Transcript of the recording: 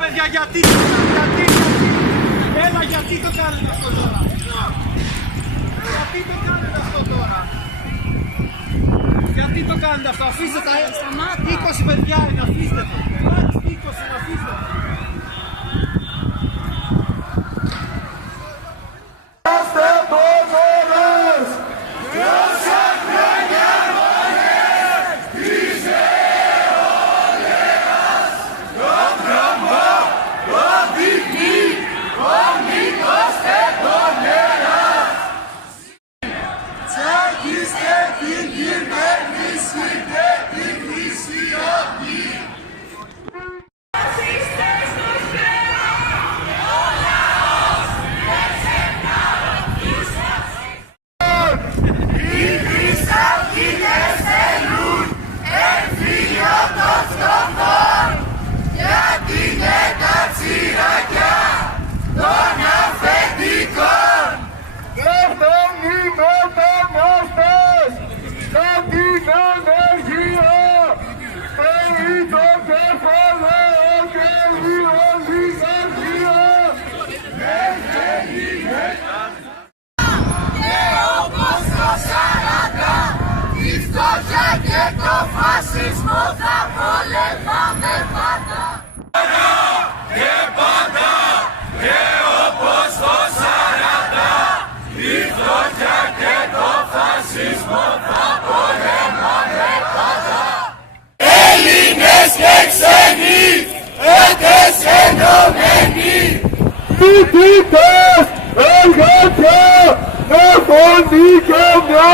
παιδιά, γιατί το κάνετε, έλα, γιατί το κάνετε αυτό τώρα. Γιατί το κάνετε αυτό τώρα. Γιατί το κάνετε αυτό, αφήστε τα 20 παιδιά είναι, αφήστε το. 20 να αφήστε το. Και το φασισμό θα πολεμάμε πάντα. Και πάντα και όπως το 40 τη φτώχεια και το φασισμό θα πολεμάμε πάντα. Έλληνες και ξένοι, έντες ενωμένοι, φοιτητές, εργατιά, με φωνή και μια